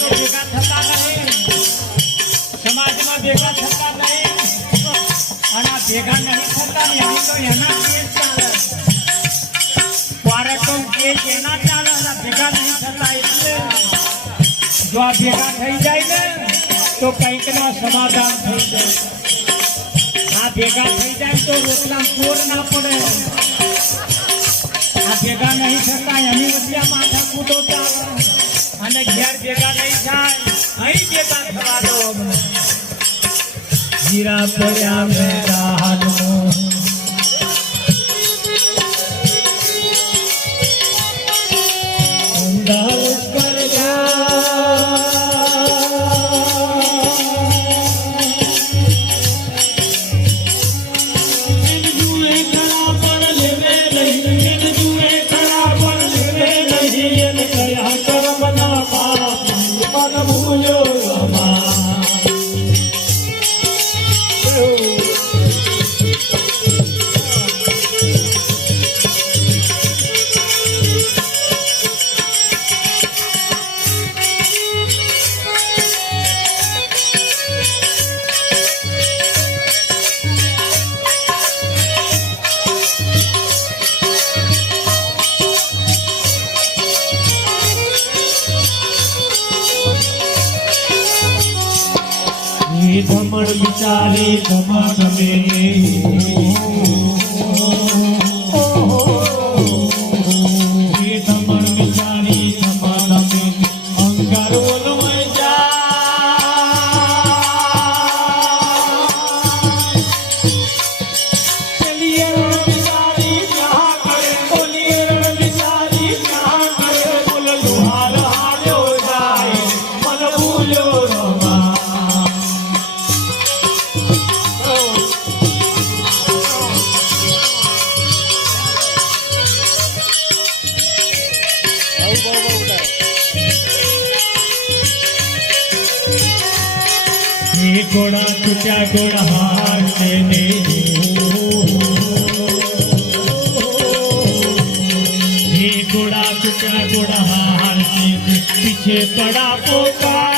તો ભેગા થતા નહીં, સમાજમાં ભેગા થતા નહીં, અને ભેગા નહીં થતા ને એની તો એના કેસ ચાલે, ક્વારટો કેસ એના ચાલે, અને ભેગા નહીં થતા. એટલે જો આ ભેગા થઈ જાય ને તો કંઈક ના સમાધાન થઈ જાય. આ ભેગા થઈ જાય તો રોટલા ચોર ના પડે. આ ભેગા નહીં થતા એની વચ્ચે માથા કૂટો ચાલે, અને ઘેર ભેગા નહીં થાય અહીં ભેગા થવા દો. હીરા પડ્યા મેદાનમાં ધમણ વિચારી ધમા ગમે ધમણ વિચારી ધમા ગમે અંગાર બોલવાઈ घोड़ा छुट्या घोड़ा हार देने घोड़ा छुट्या घोड़ा हार पीछे पड़ा पोका